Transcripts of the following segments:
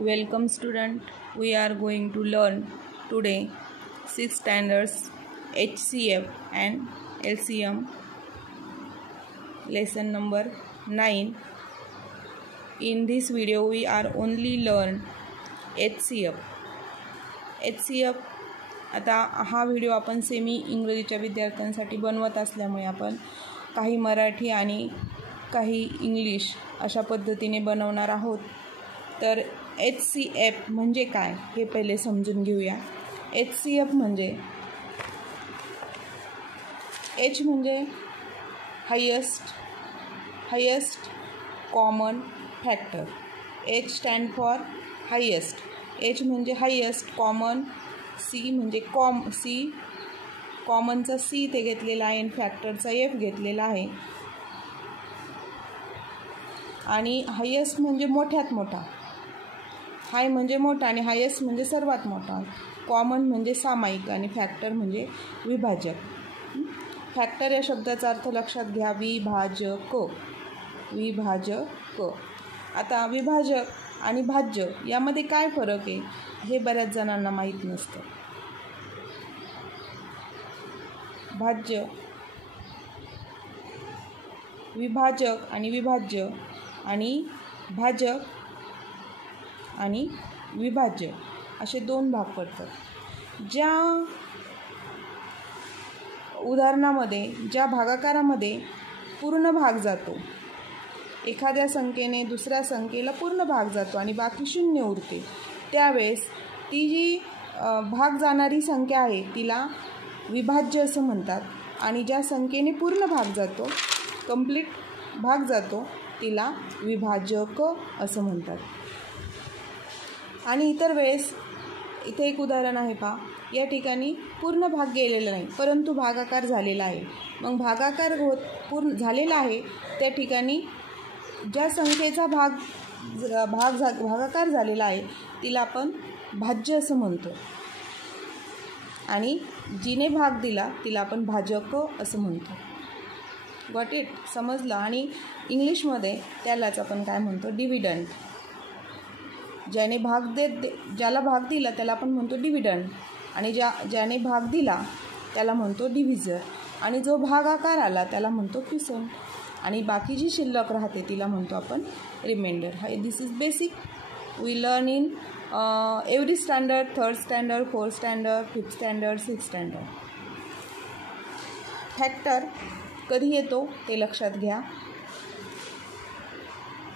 Welcome student, we are going to learn today 6th standards HCF and LCM lesson number 9. In this video we are only learn HCF. आता हा video आपण semi इंग्रजीच्या विद्यार्थ्यांसाठी बनवत असल्यामुळे आपण काही मराठी आणि काही इंग्लिश अशा पद्धतीने बनवणार आहोत. तर HCF म्हणजे काय हे पहिले समजून घेऊया. HCF म्हणजे H म्हणजे highest common factor. H stand for highest. H म्हणजे हायेस्ट कॉमन. C म्हणजे कॉमनचा C ते घेतलेला आहे आणि फॅक्टरचा F घेतलेला आहे. आणि हायेस्ट म्हणजे मोठ्यात मोठा. हाय म्हणजे मोठा आणि हायेस्ट म्हणजे सर्वात मोठा. कॉमन म्हणजे सामायिक आणि फॅक्टर म्हणजे विभाजक. फॅक्टर या शब्दाचा अर्थ लक्षात घ्या. विभाजक. आता विभाजक आणि भाज्य यामध्ये काय फरक आहे हे बऱ्याच जणांना माहीत नसतं. विभाजक आणि विभाज्य आणि भाजक आणि विभाज्य असे दोन भाग पडतात. ज्या उदाहरणामध्ये ज्या भागाकारामध्ये पूर्ण भाग जातो, एखाद्या संख्येने दुसऱ्या संख्येला पूर्ण भाग जातो आणि बाकी शून्य उरते, त्यावेळेस ती जी भाग जाणारी संख्या आहे तिला विभाज्य असं म्हणतात. आणि ज्या संख्येने पूर्ण भाग जातो, कंप्लीट भाग जातो, तिला विभाजक असं म्हणतात. आणि इतर वेळेस इथे एक उदाहरण आहे पहा. या ठिकाणी पूर्ण भाग गेलेला नाही परंतु भागाकार झालेला आहे. मग भागाकार पूर्ण झालेला आहे त्या ठिकाणी ज्या संख्येचा भागाकार झालेला आहे तिला आपण भाज्य असं म्हणतो. आणि जिने भाग दिला तिला आपण भाजक असं म्हणतो. Got it? समजलं? आणि इंग्लिशमध्ये त्यालाच आपण काय म्हणतो? डिव्हिडंड. ज्याला भाग दिला त्याला आपण म्हणतो डिव्हिडंड. आणि ज्याने भाग दिला त्याला म्हणतो डिव्हिजर. आणि जो भागाकार आला त्याला म्हणतो क्विसेंट. आणि बाकी जी शिल्लक राहते तिला म्हणतो आपण reminder. This is basic. We learn in every standard, 3rd standard, 4th standard, 5th standard, 6th standard. Factor कधी येतो ते लक्षात घ्या.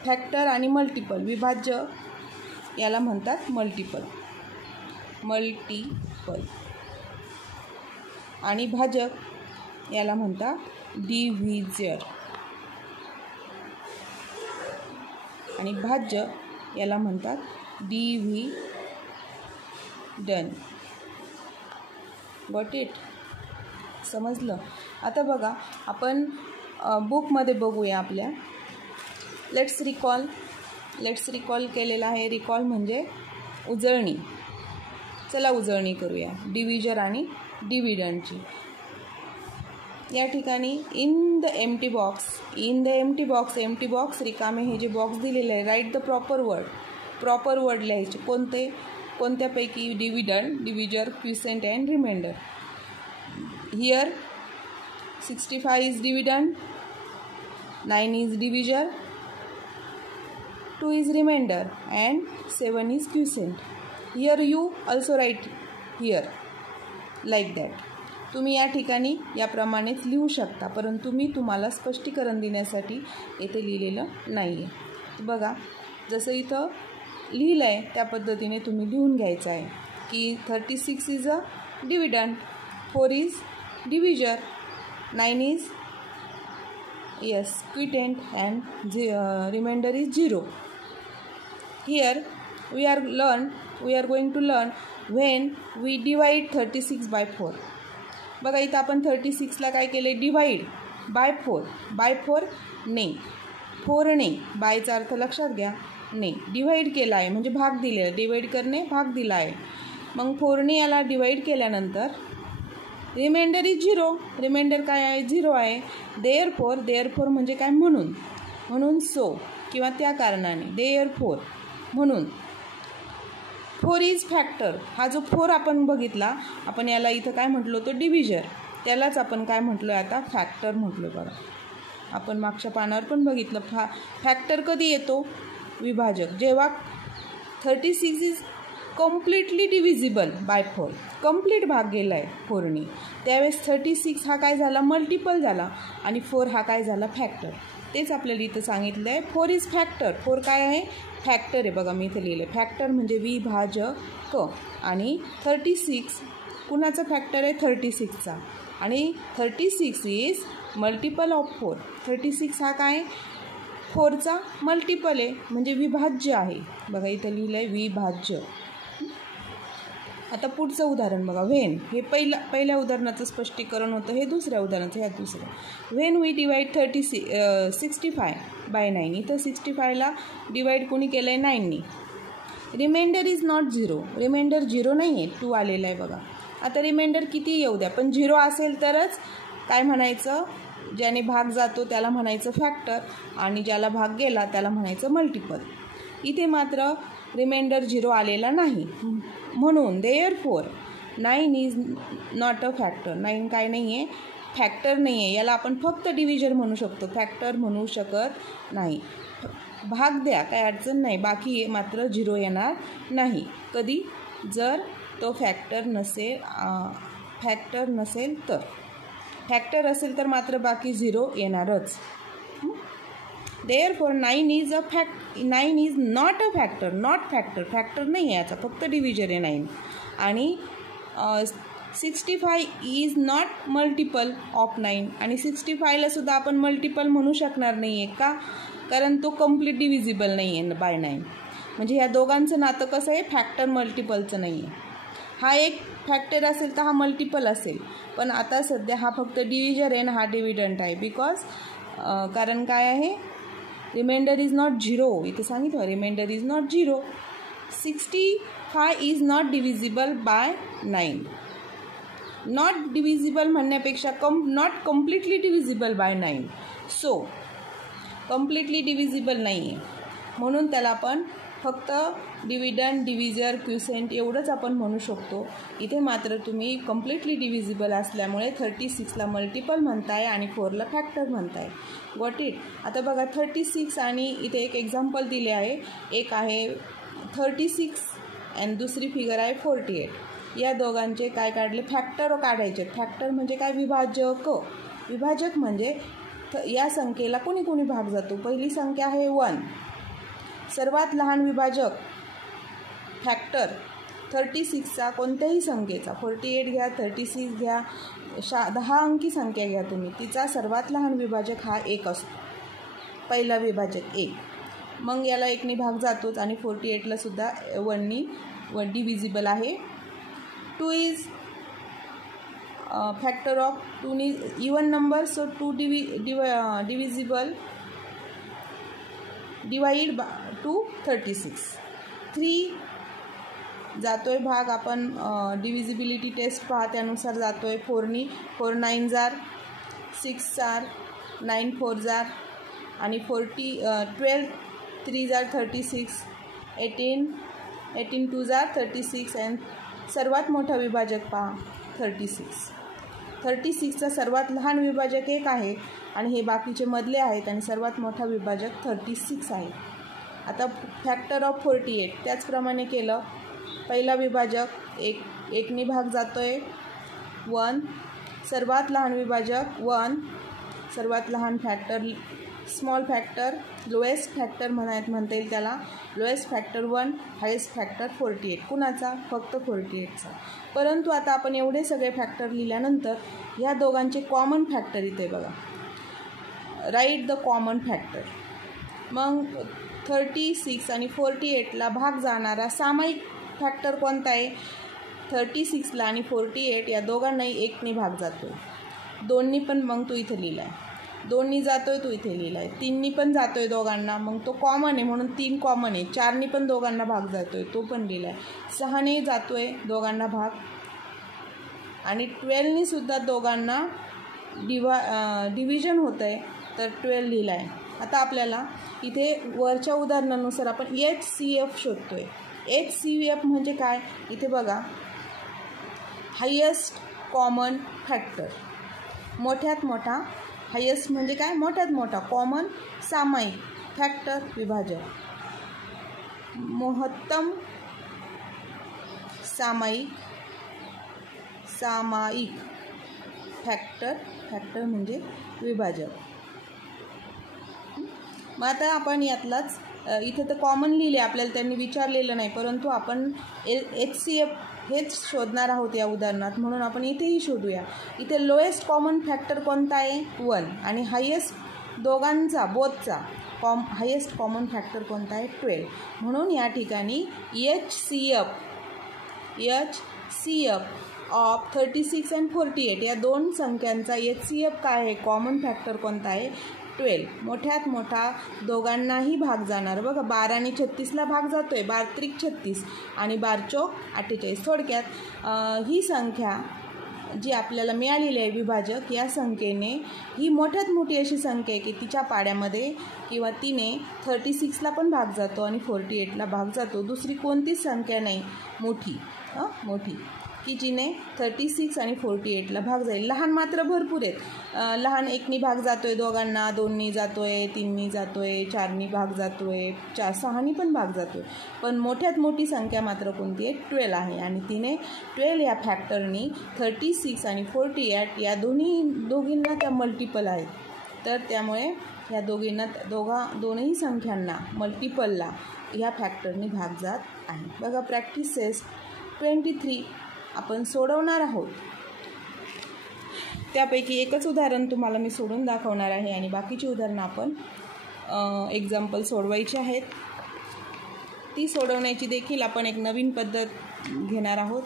फॅक्टर आणि मल्टिपल, विभाज्य याला म्हणतात मल्टिपल. आणि भाजक याला म्हणतात डिव्हिजर. आणि भाज्य याला म्हणतात डिव्हिडंड. Got it? समजलं? आता बघा आपण बुकमध्ये बघूया आपल्या. लेट्स रिकॉल केलेला आहे. रिकॉल म्हणजे उजळणी. चला उजळणी करूया डिव्हिजर आणि डिव्हिडंडची. या ठिकाणी इन द एम्प्टी बॉक्स रिकामे हे जे बॉक्स दिलेले आहे, राईट द प्रॉपर वर्ड लिहायचे. कोणत्यापैकी? Dividend, divisor, quotient and remainder. Here 65 is dividend, 9 is divisor, 2 is remainder and 7 is quotient. Here you also write here like that. तुम्ही या ठिकाणी याप्रमाणेच लिहू शकता, परंतु मी तुम्हाला स्पष्टीकरण देण्यासाठी येथे लिहिलेलं नाही आहे. बघा जसं इथं लिहिलं आहे त्या पद्धतीने तुम्ही लिहून घ्यायचं आहे की 36 is a dividend, 4 is divisor, 9 is quotient and remainder is 0. Here we are going to learn when we divide 36 by 4. बघा इथं आपण 36ला काय केले? Divide by 4. बाय 4 ने, 4 ने. बायचा अर्थ लक्षात घ्या, ने. डिवाइड केला आहे म्हणजे भाग दिलेला. डिवाइड करणे, भाग दिला आहे. मग 4 ने याला डिवाइड केल्यानंतर रिमाइंडर इज 0. रिमाइंडर काय आहे? 0 आहे. देअरफोर म्हणजे काय? म्हणून सो किंवा त्या कारणाने. देअरफोर म्हणून 4 इज फॅक्टर. हा जो 4 आपण बघितला, आपण याला इथं काय म्हटलं होतं, डिव्हिजर, त्यालाच आपण काय म्हटलो आहे आता, फॅक्टर म्हटलो. बघा आपण मागच्या पानावर पण बघितलं, फॅक्टर कधी येतो, विभाजक, जेव्हा 36 is completely divisible bye 4, complete भाग गेला आहे 4नी, त्यावेळेस 36 हा काय झाला, मल्टिपल झाला, आणि 4 हा काय झाला, फॅक्टर. तेच आपल्याला इथं सांगितलं आहे, 4 इज फॅक्टर. 4 काय आहे, फॅक्टर आहे. बघा मी इथं लिहिलं, फॅक्टर म्हणजे विभाजक. आणि 36 कुणाचा फॅक्टर आहे, 36चा, आणि 36 इज मल्टिपल ऑफ 4. 36 हा काय, 4चा मल्टिपल आहे, म्हणजे विभाज्य आहे. बघा इथं लिहिलं आहे विभाज्य. आता पुढचं उदाहरण बघा, व्हेन. हे पहिल्या उदाहरणाचं स्पष्टीकरण होतं, हे दुसऱ्या उदाहरणाचं, ह्या दुसरं. When we divide 65 by 9. इथं 65ला डिवाइड कोणी केलं आहे, 9नी. Remainder is not 0. रिमाइंडर 0 नाही आहे, 2 आलेला आहे. बघा आता रिमाइंडर किती येऊ द्या, पण 0 असेल तरच काय म्हणायचं, ज्याने भाग जातो त्याला म्हणायचं फॅक्टर, आणि ज्याला भाग गेला त्याला म्हणायचं मल्टिपल. इथे मात्र रिमाइंडर 0 आलेला नाही, म्हणून therefore 9 is not a factor. 9 काय नाही आहे, फॅक्टर नाही आहे. याला आपण फक्त डिव्हिजर म्हणू शकतो, फॅक्टर म्हणू शकत नाही. भाग द्या, काय अडचण नाही, बाकी मात्र 0 येणार नाही. कधी, जर तो फॅक्टर नसेल तर. फॅक्टर असेल तर मात्र बाकी 0 येणारच. Therefore 9 is not a factor. Not factor, factor नाही आहे याचा, फक्त डिव्हिजर आहे 9. आणि 65 इज नॉट मल्टिपल ऑफ 9. आणि 65ला सुद्धा आपण मल्टिपल म्हणू शकणार नाही आहे. का, कारण तो कम्प्लीट डिव्हिजिबल नाही आहे बाय 9. म्हणजे ह्या दोघांचं नातं कसं आहे, फॅक्टर मल्टिपलचं नाही आहे. हा एक फॅक्टर असेल तर हा मल्टिपल असेल, पण आता सध्या हा फक्त डिव्हिजर आहे ना, हा डिव्हिडंट आहे. बिकॉज कारण काय आहे, रिमाइंडर इज नॉट 0. इथे सांगितलं remainder is not 0. 65 is not divisible by 9. Not divisible म्हणण्यापेक्षा not completely divisible by 9. So completely divisible नाही आहे, म्हणून त्याला आपण फक्त डिव्हिडंट, डिव्हिजर, क्युसेंट एवढंच आपण म्हणू शकतो. इथे मात्र तुम्ही कम्प्लिटली डिव्हिजिबल असल्यामुळे 36ला मल्टिपल म्हणताय आणि 4ला फॅक्टर म्हणताय. Got it. आता बघा 36 आणि इथे एक एक्झाम्पल दिले आहे. एक आहे 36 आणि दुसरी फिगर आहे 48. या दोघांचे काय काढले, फॅक्टर काढायचे. फॅक्टर म्हणजे काय, विभाजक. विभाजक म्हणजे या संख्येला कोणी कोणी भाग जातो. पहिली संख्या आहे 1, सर्वात लहान विभाजक फॅक्टर 36चा कोणत्याही संख्येचा, 48 घ्या, 36 घ्या, 10 अंकी संख्या घ्या तुम्ही, तिचा सर्वात लहान विभाजक हा 1 असतो. पहिला विभाजक 1. मग याला 1नी भाग जातोच, आणि 48ला सुद्धा 1नी डिव्हिजिबल आहे. 2 is factor of 2 is even number, so 2 divisible divide two 36. 3 जातोय भाग, आपण डिव्हिजिबिलिटी टेस्ट पहा त्यानुसार जातोय 4नी. 4 9 जार, 6 जार, 9 4 जार, आणि 12 3 जार 36, 18 2 जार 36. आणि सर्वात मोठा विभाजक पहा 36. 36चा सर्वात लहान विभाजक 1 आहे, आणि हे बाकीचे मधले आहेत, आणि सर्वात मोठा विभाजक 36 आहे. आता फॅक्टर ऑफ 48 त्याचप्रमाणे केलं. पहिला विभाजक 1नी भाग जातोय 1, सर्वात लहान विभाजक 1, सर्वात लहान factor small factor, lowest factor म्हणता येईल त्याला. Lowest factor 1, highest factor 48. कुणाचा, फक्त 48चा. परंतु आता आपण एवढे सगळे फॅक्टर लिहिल्यानंतर ह्या दोघांचे कॉमन फॅक्टर इथे बघा, राईट द कॉमन फॅक्टर. मग 36 आणि 48ला भाग जाणारा सामायिक फॅक्टर कोणता आहे, 36ला आणि 48 या दोघांनाही 1नी भाग जातो आहे. 2नी पण मग तो इथे लिहिला आहे. 2नी जातोय, तो इथे लिहिला आहे. 3नी पण जातोय दोघांना, मग तो कॉमन आहे म्हणून 3 कॉमन आहे. 4नी पण दोघांना भाग जातोय, तो पण लिहिला आहे. 6ने जातोय दोघांना भाग, आणि 12नी सुद्धा दोघांना डिव्हिजन होतं आहे, तर 12 लिहिला आहे. आता आपल्याला इथे वरच्या उदाहरणानुसार आपण HCF शोधतो आहे. HCF म्हणजे काय, इथे बघा हायेस्ट कॉमन फॅक्टर, मोठ्यात मोठा, हायेस्ट म्हणजे काय, मोठ्यात मोठा, कॉमन सामायिक, फॅक्टर विभाजक, महत्तम सामायिक फॅक्टर म्हणजे विभाजक. मग आता आपण यातलाच इथं तर कॉमन लिहिले, आपल्याला त्यांनी विचारलेलं नाही, परंतु आपण HCF हेच शोधणार आहोत या उदाहरणात, म्हणून आपण इथेही शोधूया. इथे लोएस्ट कॉमन फॅक्टर कोणता आहे, 1, आणि हायेस्ट दोघांचा बोथचा हायेस्ट कॉमन फॅक्टर कोणता आहे, 12. म्हणून या ठिकाणी HCF ऑफ 36 and 48 या दोन संख्यांचा HCF काय आहे, कॉमन फॅक्टर कोणता आहे, 12. मोठ्यात मोठा दोघांनाही भाग जाणार. बघा 12 आणि 36ला भाग जातोय, 12 त्रिक 36 आणि 12 चौक 48. थोडक्यात ही संख्या जी आपल्याला मिळालेली आहे विभाजक, या संख्येने ही मोठ्यात मोठी अशी संख्या आहे की तिच्या पाड्यामध्ये किंवा तिने 36ला पण भाग जातो आणि 48ला भाग जातो. दुसरी कोणतीच संख्या नाही मोठी की जिने 36 आणि 48ला भाग जाईल. लहान मात्र भरपूर आहेत. लहान 1नी भाग जातोय दोघांना, 2नी जातोय, 3नी जातोय, 4नी भाग जातोय, 6नी पण भाग जातोय. पण मोठ्यात मोठी संख्या मात्र कोणती आहे, 12 आहे. आणि तिने 12 या फॅक्टरनी 36 आणि 48 या दोघींना त्या मल्टिपल आहेत. तर त्यामुळे या दोनही संख्यांना मल्टिपलला ह्या फॅक्टरनी भाग जात आहे. बघा प्रॅक्टिसेस 23 आपण सोडवणार आहोत. त्यापैकी एकच उदाहरण तुम्हाला मी सोडून दाखवणार आहे आणि बाकीची उदाहरणं आपण एक्झाम्पल सोडवायची आहेत. ती सोडवण्याची देखील आपण एक नवीन पद्धत घेणार आहोत.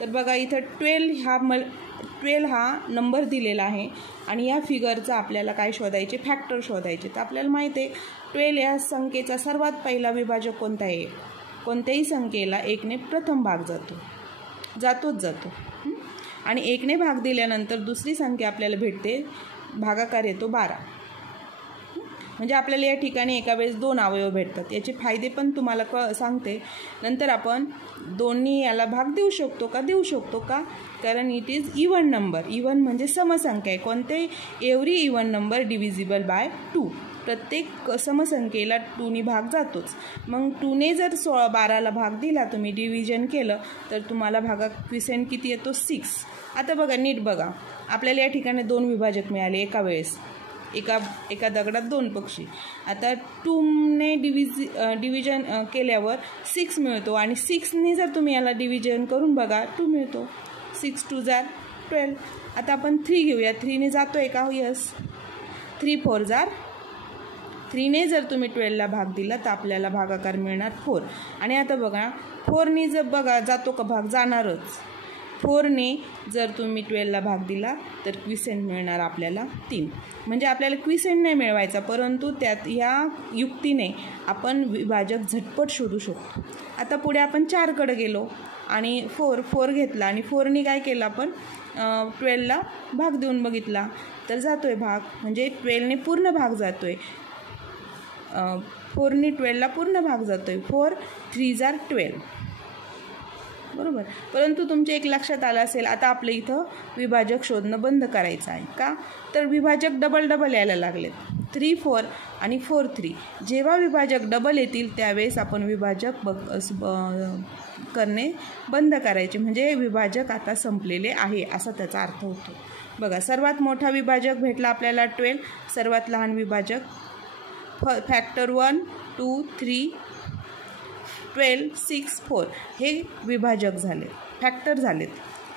तर बघा इथं 12 हा नंबर दिलेला आहे आणि या फिगरचा आपल्याला काय शोधायचे, फॅक्टर शोधायचे. तर आपल्याला माहिती आहे 12 या संख्येचा सर्वात पहिला विभाजक कोणता आहे, कोणत्याही संख्येला 1ने प्रथम भाग जातो आणि 1ने भाग दिल्यानंतर दुसरी संख्या आपल्याला भेटते, भागाकार येतो 12. म्हणजे आपल्याला या ठिकाणी एका वेळेस 2 अवयव भेटतात. याचे फायदे पण तुम्हाला सांगते. नंतर आपण 2नी याला भाग देऊ शकतो का, कारण it is even number. Even म्हणजे समसंख्या आहे. कोणते, every even number divisible by 2. प्रत्येक समसंख्येला 2नी भाग जातोच. मग 2ने जर 12ला भाग दिला, तुम्ही डिव्हिजन केलं, तर तुम्हाला क्विसेंट किती येतो, 6. आता बघा नीट बघा, आपल्याला या ठिकाणी 2 विभाजक मिळाले एका वेळेस, एका दगडात 2 पक्षी. आता 2ने डिव्हिजन केल्यावर 6 मिळतो आणि 6ने जर तुम्ही याला डिव्हिजन करून बघा 2 मिळतो. 6 2 जार 12. आता आपण 3 घेऊया. 3ने जातोय का, यस. 3 4 जार 3ने जर तुम्ही 12ला भाग दिला तर आपल्याला भागाकार मिळणार 4. आणि आता बघा 4ने जर जातो का भाग, जाणारच. 4ने जर तुम्ही 12ला भाग दिला तर क्विसेंट मिळणार आपल्याला 3. म्हणजे आपल्याला क्विसेंट नाही मिळवायचा, परंतु त्यात ह्या युक्तीने आपण विभाजक झटपट शोधू शकतो. आता पुढे आपण 4कडे गेलो आणि 4 घेतला आणि 4ने काय केलं, आपण 12ला भाग देऊन बघितला तर जातोय भाग, म्हणजे 12ने पूर्ण भाग जातोय. 4ने 12ला पूर्ण भाग जातोय. 4 3 जार 12. बरोबर. परंतु तुमच्या एक लक्षात आलं असेल, आता आपलं इथं विभाजक शोधणं बंद करायचं आहे का, तर विभाजक डबल यायला लागलेत. 3 4 आणि 4 3. जेव्हा विभाजक डबल येतील त्यावेळेस आपण विभाजक करणे बंद करायचे, म्हणजे विभाजक आता संपलेले आहे असा त्याचा अर्थ होतो. बघा सर्वात मोठा विभाजक भेटला आपल्याला 12, सर्वात लहान विभाजक फॅक्टर 1 2 3 12 6 4 हे विभाजक झाले, फॅक्टर झालेत.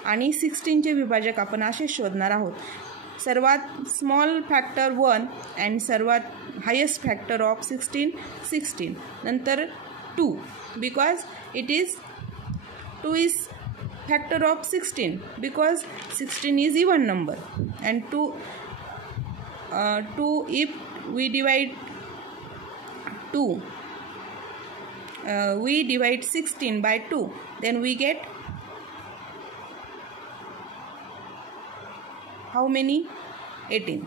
आणि 16चे विभाजक आपण असे शोधणार आहोत. सर्वात स्मॉल फॅक्टर 1 अँड सर्वात हायेस्ट फॅक्टर ऑफ 16. नंतर 2 because it is 2 is factor of 16 because 16 is even number and 2 if we divide 2 we divide 16 by 2, then we get how many, 18.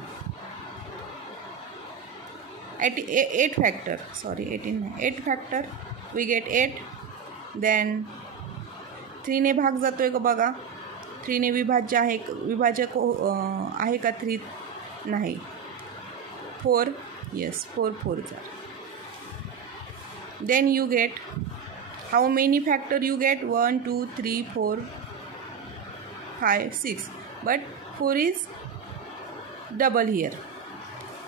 8 factor, sorry 18 8 factor, we get 8. Then 3 ने भाग जातोय का बघा, 3 ने विभाज्य आहे, विभाजक आहे का 3? नाही. 4, yes, 4 4s are. Then you get how many factor you get? 1 2 3 4 5 6, but 4 is double here,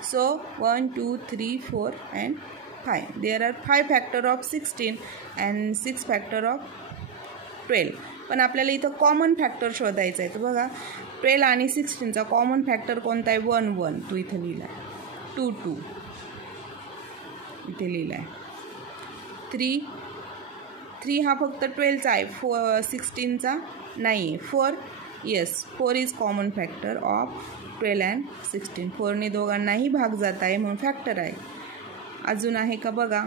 so 1 2 3 4 and 5. There are 5 factor of 16 and 6 factor of 12. पण आपल्याला इथं कॉमन फॅक्टर शोधायचा आहे. तर बघा 12 आणि 16चा कॉमन फॅक्टर कोणता आहे? 1 1. तो इथं लिहिला आहे. 2 2 इथे लिहिला आहे. 3 हा फक्त 12चा आहे, 16चा नाही आहे. 4, yes, 4 is common factor of 12 and 16. 4ने दोघांनाही भाग जात आहे म्हणून फॅक्टर आहे. अजून आहे का बघा,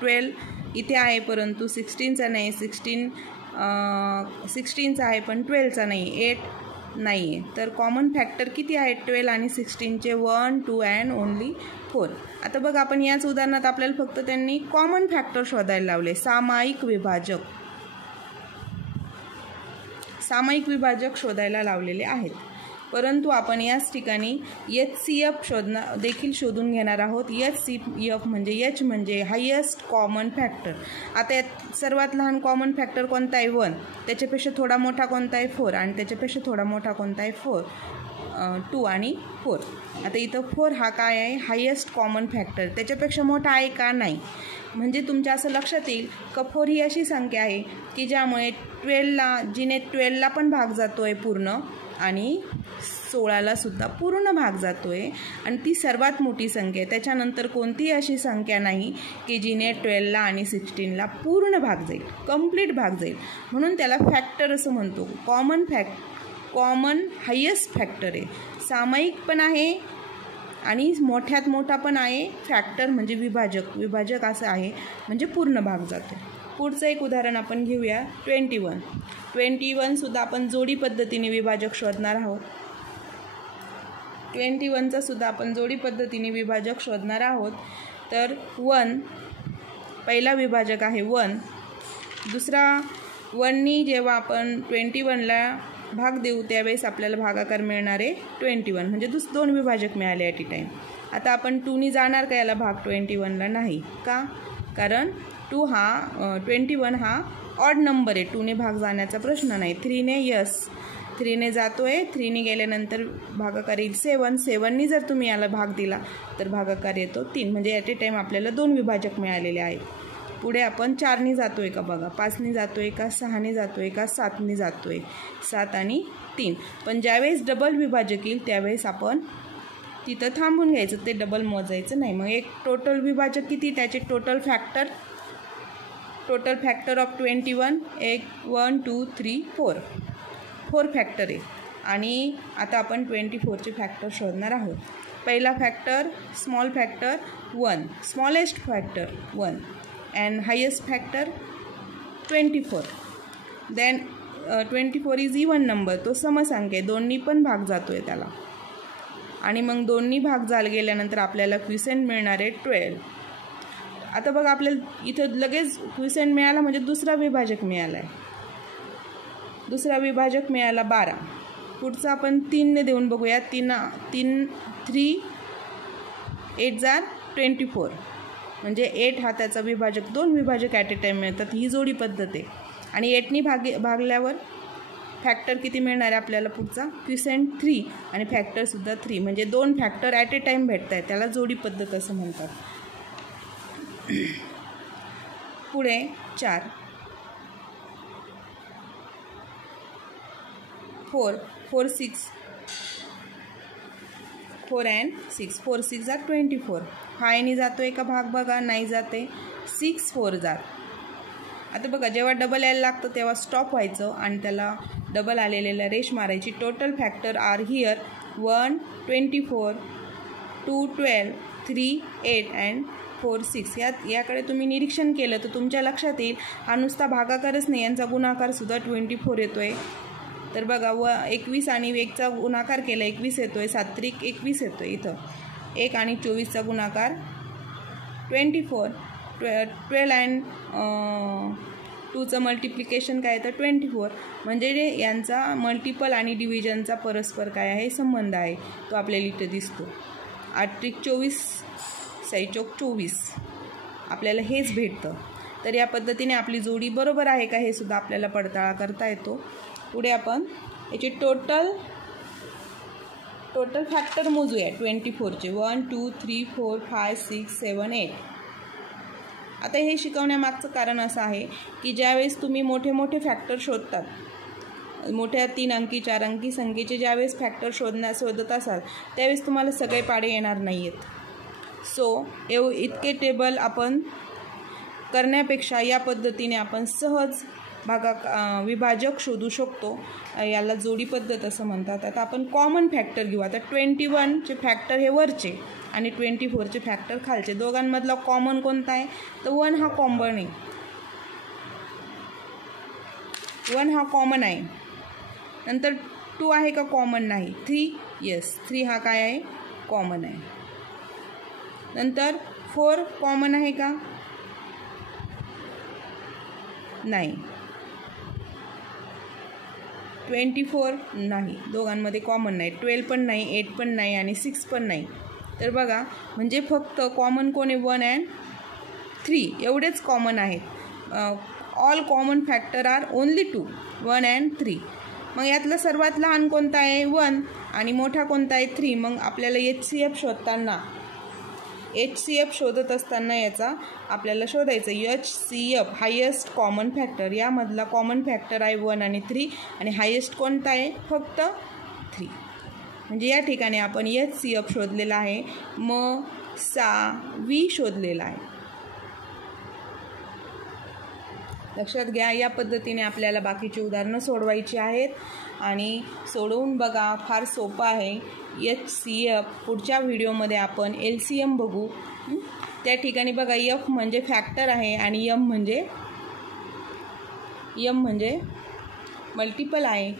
12 इथे आहे परंतु 16चा नाही. 16चा आहे पण 12चा नाही. 8 नाही आहे. तर कॉमन फॅक्टर किती आहेत 12 आणि 16चे? 1 2 अँड ओनली 4. आता बघा आपण याच उदाहरणात आपल्याला फक्त त्यांनी कॉमन फॅक्टर शोधायला लावले. सामायिक विभाजक शोधायला लावलेले आहेत. परंतु आपण याच ठिकाणी HCF देखील शोधून घेणार आहोत. HCF म्हणजे H म्हणजे हायेस्ट कॉमन फॅक्टर. आता यात सर्वात लहान कॉमन फॅक्टर कोणता आहे? 1. त्याच्यापेक्षा थोडा मोठा कोणता आहे? 4. आणि त्याच्यापेक्षा थोडा मोठा कोणता आहे? 2 आणि 4. आता इथं 4 हा काय आहे? Highest common factor. त्याच्यापेक्षा मोठा आहे का? नाही. म्हणजे तुमच्या असं लक्षात येईल का 4 ही अशी संख्या आहे की ज्यामुळे 12ला पण भाग जातो आहे पूर्ण आणि 16ला सुद्धा पूर्ण भाग जातो आहे आणि ती सर्वात मोठी संख्या आहे. त्याच्यानंतर कोणतीही अशी संख्या नाही की जिने 12ला आणि 16ला पूर्ण भाग जाईल, कंप्लीट भाग जाईल. म्हणून त्याला फॅक्टर असं म्हणतो. कॉमन हायेस्ट फॅक्टर आहे. सामायिक पण आहे आणि मोठ्यात मोठा पण आहे. फॅक्टर म्हणजे विभाजक असं आहे म्हणजे पूर्ण भाग जातो. पुढचं एक उदाहरण आपण घेऊया. 21 सुद्धा आपण जोडी पद्धतीने विभाजक शोधणार आहोत. 21चा सुद्धा आपण जोडी पद्धतीने विभाजक शोधणार आहोत. तर 1 पहिला विभाजक आहे 1. दुसरा 1नी जेव्हा आपण 21ला भाग देऊ त्यावेळेस आपल्याला भागाकार मिळणार आहे 21. म्हणजे 2 विभाजक मिळाले ॲट ए टाईम. आता आपण 2नी जाणार का याला भाग 21ला? नाही. का? कारण 21 हा ऑड नंबर आहे. 2ने भाग जाण्याचा प्रश्न नाही. 3ने यस 3ने जातो आहे. 3ने गेल्यानंतर भागाकार येईल 7. 7नी जर तुम्ही याला भाग दिला तर भागाकार येतो 3. म्हणजे ॲट ए टाईम आपल्याला 2 विभाजक मिळालेले आहेत. पुढे आपण 4नी जातो आहे का बघा, 5नी जातो आहे का, 6नी जातो आहे का, 7नी जातो आहे. 7 आणि 3. पण ज्यावेळेस डबल विभाजक येईल त्यावेळेस आपण तिथं थांबून घ्यायचं, ते डबल मोजायचं नाही. मग एक टोटल विभाजक किती? त्याचे टोटल फॅक्टर ऑफ 21 1 2 3 4 फॅक्टर आहे. आणि आता आपण 24चे फॅक्टर शोधणार आहोत. पहिला factor small factor 1, smallest factor 1 and highest factor 24. Then 24 is even number. तो समसंख्या आहे. 2नी पण भाग जातो आहे त्याला. आणि मग 2नी भाग गेल्यानंतर आपल्याला क्विसेंट मिळणार आहे 12. आता बघा आपल्याला इथं लगेच क्विसेंट मिळाला म्हणजे दुसरा विभाजक मिळाला आहे. दुसरा विभाजक मिळाला 12. पुढचा आपण 3ने देऊन बघूया. 3 3 8 जार 24. म्हणजे 8 हा त्याचा विभाजक. 2 विभाजक ॲट ए टाईम मिळतात. ही जोडी पद्धत आहे. आणि 8नी भागल्यावर फॅक्टर किती मिळणार आहे आपल्याला? पुढचा क्विसेंट 3 आणि फॅक्टरसुद्धा 3. म्हणजे 2 फॅक्टर ॲट ए टाईम भेटत आहेत. त्याला जोडी पद्धत असं म्हणतात. पुढे 4 4 6 4 अँड 6 4 6 जार 24. 5नी जातो आहे का भाग बघा? नाही जाते. 6 4 जार. आता बघा जेव्हा डबल यायला लागतं तेव्हा स्टॉप व्हायचं आणि त्याला डबल आलेल्याला रेष मारायची. Total factor are here 1 24 2 12 3 8 and 4 6. याकडे तुम्ही निरीक्षण केलं तर तुमच्या लक्षात येईल हा नुसता भागाकारच नाही, यांचा गुणाकारसुद्धा 24 येतो आहे. तर बघा 21 आणि 1चा गुणाकार केला 21 येतो आहे. 7 त्रिक 21 येतो आहे. इथं 1 आणि 24चा गुणाकार 24. 12 अँड 2चं मल्टिप्लिकेशन काय येतं 24. म्हणजे जे यांचा मल्टिपल आणि डिव्हिजनचा परस्पर काय आहे संबंध आहे तो आपल्याला इथं दिसतो. 8 त्रिक 24, 6 चौक 24 आपल्याला हेच भेटतं. तर या पद्धतीने आपली जोडी बरोबर आहे का हे सुद्धा आपल्याला पडताळा करता येतो. पुढे आपण याचे टोटल फॅक्टर मोजूया 24चे. 1 2 3 4 5 6 7 8. आता हे शिकवण्यामागचं कारण असं आहे की ज्यावेळेस तुम्ही मोठे फॅक्टर शोधतात, मोठ्या 3 अंकी 4 अंकी संख्येचे ज्यावेळेस फॅक्टर शोधत असाल त्यावेळेस तुम्हाला सगळे पाडे येणार नाही आहेत. सो इतके टेबल आपण करण्यापेक्षा या पद्धतीने आपण सहज विभाजक शोधू शकतो. याला जोडी पद्धत असं म्हणतात. आता आपण कॉमन फॅक्टर घेऊ. आता 21चे फॅक्टर हे वरचे आणि 24चे फॅक्टर खालचे. दोघांमधला कॉमन कोणता आहे तर 1 हा कॉमन आहे. 1 हा कॉमन आहे. नंतर 2 आहे का कॉमन नाही. 3 येस 3 हा काय आहे कॉमन आहे. नंतर 4 कॉमन आहे का नाही. 24 नाही, दोघांमध्ये कॉमन नाही. 12 पण नाही, 8 पण नाही आणि 6 पण नाही. तर बघा म्हणजे फक्त कॉमन कोण आहे 1 and 3 एवढेच कॉमन आहेत. All common factor are only 2, 1 and 3. मग यातलं सर्वात लहान कोणता आहे 1 आणि मोठा कोणता आहे 3. मग आपल्याला HCF शोधत असताना याचा आपल्याला शोधायचं HCF हायेस्ट कॉमन फॅक्टर. यामधला कॉमन फॅक्टर आहे 1 आणि 3 आणि हायेस्ट कोणता आहे फक्त 3. म्हणजे या ठिकाणी आपण HCF शोधलेला आहे. मग 6 शोधलेला आहे. लक्षात घ्या. या पद्धतीने आपल्याला बाकीची उदाहरणं सोडवायची आहेत आणि सोडवून बघा. फार सोपं आहे. HCF पुढच्या व्हिडिओमध्ये आपण LCM बघू. त्या ठिकाणी बघा F म्हणजे फॅक्टर आहे आणि M म्हणजे मल्टिपल आहे.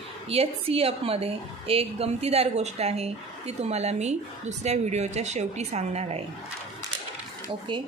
HCFमध्ये एक गमतीदार गोष्ट आहे ती तुम्हाला मी दुसऱ्या व्हिडिओच्या शेवटी सांगणार आहे. ओके.